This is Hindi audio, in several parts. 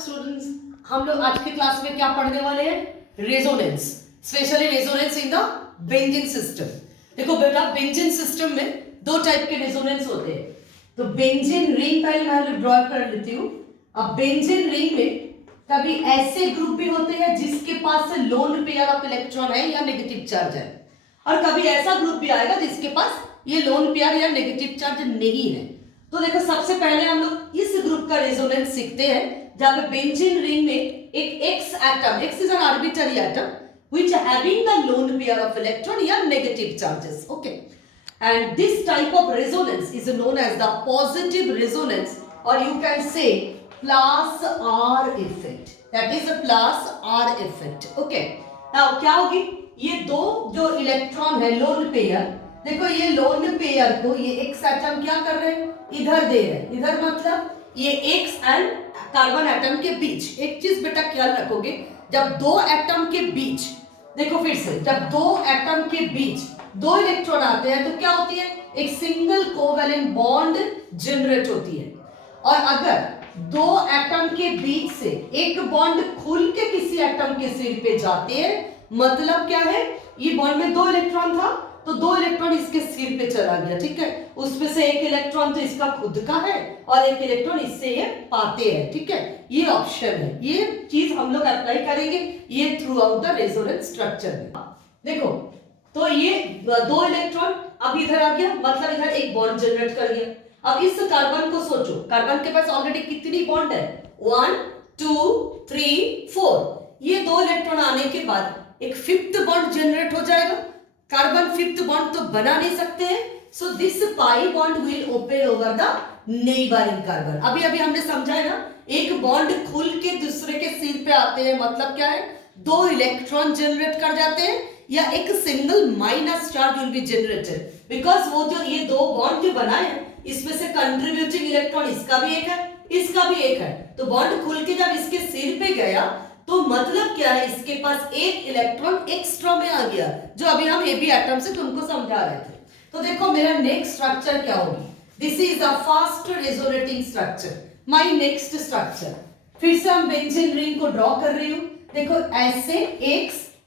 स्टूडेंट्स, हम लोग आज की क्लास में क्या पढ़ने वाले हैं? Resonance, specially resonance in the benzene system. देखो बेटा, बेंजीन सिस्टम में दो टाइप के रेजोनेंस होते हैं। तो बेंजीन रिंग पहले मैं ड्रॉ कर लेती हूँ। अब बेंजीन रिंग में कभी ऐसे ग्रुप भी होते हैं जिसके पास से लोन पेयर ऑफ इलेक्ट्रॉन है या नेगेटिव चार्ज है, और कभी ऐसा ग्रुप भी आएगा जिसके पास ये लोन पेयर या नेगेटिव चार्ज नहीं है। तो देखो, सबसे पहले हम लोग इस ग्रुप का रेजोनेंस सीखते हैं जहां पे बेंजीन रिंग में एक x atom, x is an arbitrary atom which having the lone pair of electron या negative charges. Okay, and this type of resonance is known as the positive resonance, or you can say plus R effect. That is a plus R effect. Okay, now क्या होगी? ये दो जो इलेक्ट्रॉन है लोन पेयर, देखो ये लोन पेयर को ये एक्स एटम क्या कर रहे हैं? इधर दे रहे हैं। इधर मतलब ये एक्स एंड कार्बन एटम के बीच एक चीज बेटा ख्याल रखोगे, जब दो एटम के बीच, देखो फिर से, जब दो एटम के बीच दो इलेक्ट्रॉन आते हैं तो क्या होती है? एक सिंगल कोवेलेंट बॉन्ड जनरेट होती है। और अगर दो एटम के बीच से एक बॉन्ड खुल के किसी एटम के सिर पे जाते हैं, मतलब क्या है? ये बॉन्ड में दो इलेक्ट्रॉन था तो दो इलेक्ट्रॉन इसके सिर पे चला गया, ठीक है। उसमें से एक इलेक्ट्रॉन तो इसका खुद का है और एक इलेक्ट्रॉन इससे ये पाते हैं, ठीक है। ये ऑप्शन है, ये चीज हम लोग अप्लाई करेंगे ये through out the resonance structure में। देखो, तो ये दो इलेक्ट्रॉन अब इधर आ गया, मतलब इधर एक बॉन्ड जनरेट कर गया। अब इस कार्बन को सोचो, कार्बन के पास ऑलरेडी कितनी बॉन्ड है? 1 2 3 4। ये दो इलेक्ट्रॉन आने के बाद एक फिफ्थ बॉन्ड जनरेट हो जाएगा। कार्बन फिफ्थ बॉन्ड तो बना नहीं सकते हैं, सो this pi bond will open over the neighbouring carbon. अभी अभी हमने समझा है ना, एक बॉन्ड खुल के दूसरे के सिर पे आते हैं, मतलब क्या है? दो इलेक्ट्रॉन जनरेट कर जाते हैं या एक single minus charge will be generated, because वो जो ये दो बॉन्ड जो बनाए हैं इसमें से कंट्रीब्यूटिंग इलेक्ट्रॉन इसका भी एक है, इसका भी एक है। तो बॉन्ड खुल के जब इसके सिर पे गया तो मतलब क्या है? इसके पास एक इलेक्ट्रॉन एक्स्ट्रा में आ गया, जो अभी हम एबी एटम से तुमको समझा रहे थे। तो देखो मेरा नेक्स्ट स्ट्रक्चर क्या होगी? This is a fast resonating structure, my next structure. फिर से हम बेंजीन रिंग को ड्रॉ कर रही हूं। देखो ऐसे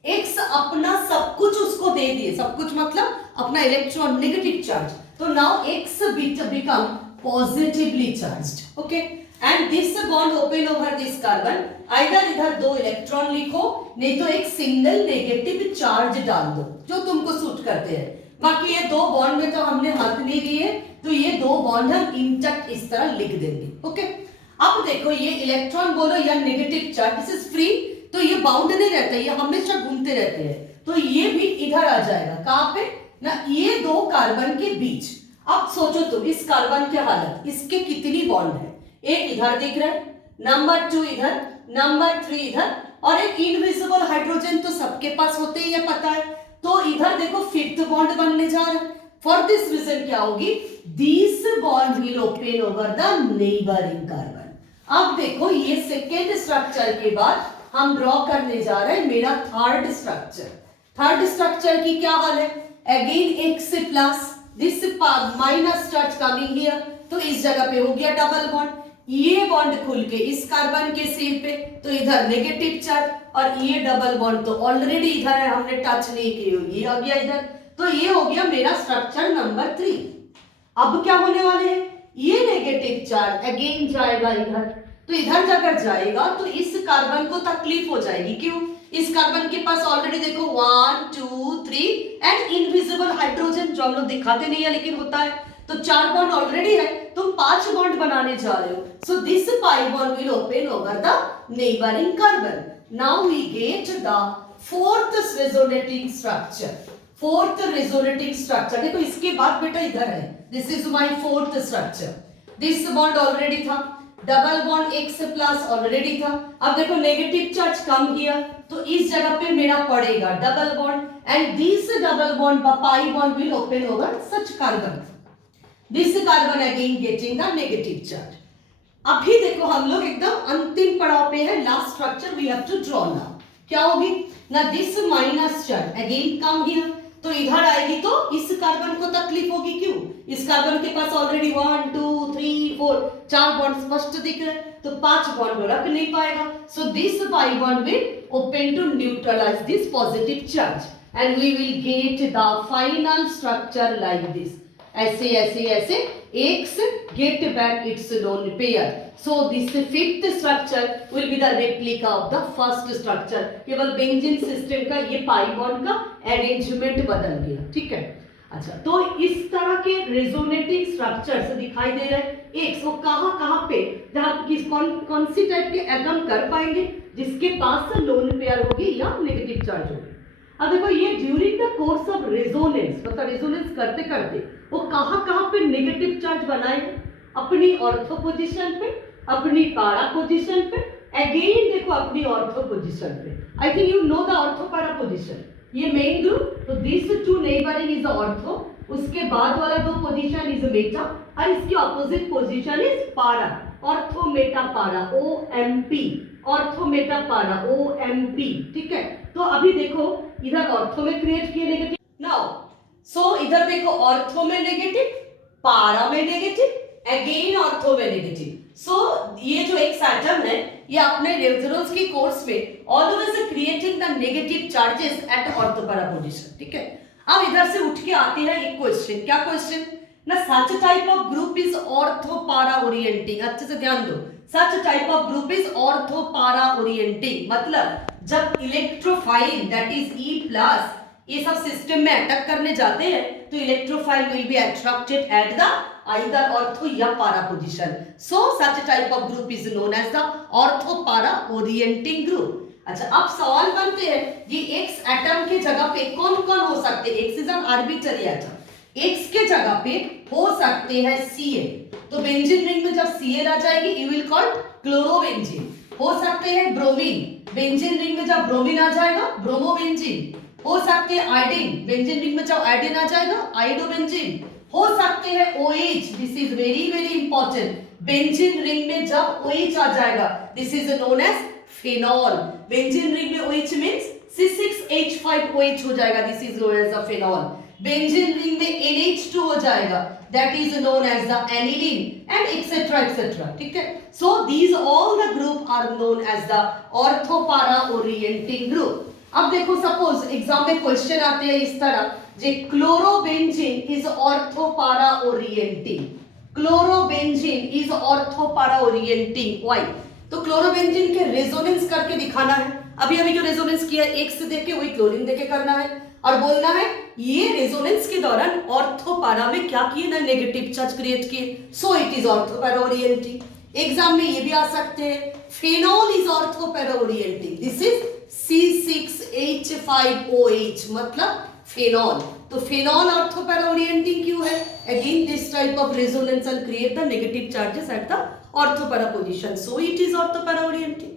एक्स अपना सब कुछ उसको दे दिए, सब कुछ मतलब अपना इलेक्ट्रॉन नेगेटिव चार्ज, तो now x become positively charged. Okay, and this bond open over this carbon. Either इधर दो इलेक्ट्रॉन लिखो, नहीं तो एक सिंगल नेगेटिव चार्ज डाल दो, जो तुमको सूट करते हैं। बाकी ये दो बॉन्ड में तो हमने हाथ नहीं दिए, तो ये दो बॉन्ड हम इंटैक्ट इस तरह लिख देंगे। ओके, अब देखो ये इलेक्ट्रॉन बोलो या negative charge, this is free, तो ये बाउंड नहीं रहता, ये हमेशा घूमते रहते हैं। तो ये भी इधर आ जाएगा, कहां पे ना? ये दो कार्बन के बीच। अब सोचो तुम इस कार्बन की हालत, इसके कितनी बॉन्ड है? एक इधर दिख रहा है, नंबर 2 इधर, नंबर 3 इधर, और एक इनविजिबल हाइड्रोजन तो सबके पास होते ही, ये पता है। तो इधर देखो फिफ्थ बॉन्ड बनने जा रहा है। फॉर दिस रीजन क्या होगी? This bond will open over the neighbouring carbon. अब देखो ये सेकेंड स्ट्रक्चर के बाद हम ड्रॉ करने जा रहे हैं मेरा थर्ड स्ट्रक्चर। थर्ड स्ट्रक्चर की क्या हाल है? Again x plus this minus charge coming here, तो इस जगह पे हो गया डबल बॉन्ड। ये बॉन्ड खुल के इस कार्बन के सिर पे, तो इधर नेगेटिव चार्ज, और ये डबल बॉन्ड तो ऑलरेडी इधर है, हमने टच नहीं की, ये आ गया इधर। तो ये हो गया मेरा स्ट्रक्चर नंबर 3। अब क्या होने वाले हैं? ये नेगेटिव चार्ज अगेन जाएगा इधर, तो इधर जाकर जाएगा तो इस कार्बन को तकलीफ हो जाएगी। क्यों? इस कार्बन के पास ऑलरेडी देखो 1 2 3 एंड इनविजिबल हाइड्रोजन, जो हम लोग दिखाते नहीं है लेकिन होता है। तो 4 बॉन्ड ऑलरेडी है, तुम 5 बॉन्ड बनाने जा रहे हो। So this pi bond will open over the neighbouring carbon. Now we get the fourth resonating structure. Fourth resonating structure देखो, इसके बाद बेटा इधर है, this is my fourth structure. This bond already था, double bond X plus already था। अब देखो नेगेटिव चार्ज कम किया, तो इस जगह पे मेरा पड़ेगा double bond, and this double bond pi bond will open over such carbon. This carbon again getting the negative charge. अभी देखो हम लोग एकदम अंतिम पड़ाव पे है, last structure we have to draw now. क्या होगी ना? This minus charge again come here, तो इधर आएगी तो इस कार्बन को तकलीफ होगी, क्यों? इस कार्बन के पास ऑलरेडी 1 2 3 4 4 बॉन्ड स्पष्ट दिख रहे हैं, तो 5 बॉन्ड रख नहीं पाएगा. So this pi bond will open to neutralize this positive charge and we will get the final structure like this. ऐसे ऐसे ऐसे X get back its lone pair. So this fifth structure will be the replica of the first structure. केवल बेंजीन सिस्टम का ये पाई बॉन्ड का अरेंजमेंट बदल गया. ठीक है. अच्छा, तो इस तरह के रेजोनेटिंग स्ट्रक्चर्स दिखाई दे रहे हैं. X वो कहाँ पे, जहाँ कौन सी टाइप के एटम कर पाएंगे जिसके पास लोन पेयर होगी या नेगेटिव चार्ज होगी. अब देखो ये during the course of resonance, मतलब रेजोनेंस करते करते वो कहाँ पे नेगेटिव चार्ज बनाएंगे, अपनी ऑर्थो पोजीशन पे, अपनी पारा पोजीशन पे, अगेन देखो अपनी ऑर्थो पोजीशन पे. I think you know the ortho para position. ये मेन ग्रुप, तो this two neighbouring is ortho, उसके बाद वाला दो पोजीशन इज मेटा और इसकी opposite position is para. Ortho meta para OMP, ortho meta para OMP. ठीक है. तो अभी देखो इधर ऑर्थो में क्रिएट किए नेगेटिव. नाउ सो इधर देखो ऑर्थो में नेगेटिव, पारा में नेगेटिव, अगेन ऑर्थो में नेगेटिव. सो ये जो एक एटम है ये अपने रेजोनेंस की कोर्स में always creating the negative charges at ortho para position. ठीक है. अब इधर से उठ के आते हैं एक क्वेश्चन. क्या क्वेश्चन ना, सच type of group is ortho para orienting. अच्छे से ध्यान दो, सच type of group is ortho para orienting. मतलब जब इलेक्ट्रोफाइल दैट इज E+ ये सब सिस्टम में अटैक करने जाते हैं तो electrophile will be attracted at the either ortho या para position. So such type of group is known as the ortho para orienting group. अच्छा, अब सवाल बनते हैं ये X एटम के जगह पे कौन कौन हो सकते हैं. X is an arbitrary atom. X के जगह पे हो सकते हैं Ca. तो बेंजीन रिंग में जब Cl आ जाएगी यू विल कॉल क्लोरोबेंजीन. हो सकते हैं ब्रोमीन, बेंजीन रिंग में जब ब्रोमीन आ जाएगा ब्रोमोबेंजीन. हो सकते हैं आयोडीन, बेंजीन रिंग में जब आयोडीन आ जाएगा आयोडोबेंजीन. हो सकते हैं OH, this is very very important. Benzene ring में जब OH आ जाएगा this is known as phenol. Benzene ring में OH मींस C6H5OH हो जाएगा, this is known as the phenol. Benzene ring में NH2 हो जाएगा, that is known as the aniline and etcetera etcetera. ठीक है. So these all the group are known as the ortho para orienting group. अब देखो सपोज एग्जाम में क्वेश्चन आते हैं इस तरह, जे chlorobenzene is ortho para orienting. Chlorobenzene is ortho para orienting. Why? तो क्लोरोबेंजीन के रेजोनेंस करके दिखाना है. अभी अभी जो रेजोनेंस किया X देके वही क्लोरीन देके करना है और बोलना है ये रेजोनेंस के दौरान ऑर्थो पारा में क्या किए ना, नेगेटिव चार्ज क्रिएट किए. सो it is ortho para orienting. Exam में ये भी आ सकते हैं phenol is ortho para orienting. This is C6H5OH मतलब फेनॉल. तो फेनॉल ऑर्थो पारा ओरिएंटिंग क्यों है? Again this type of resonance and create the negative charges at the ortho para position. So it is ortho para orienting.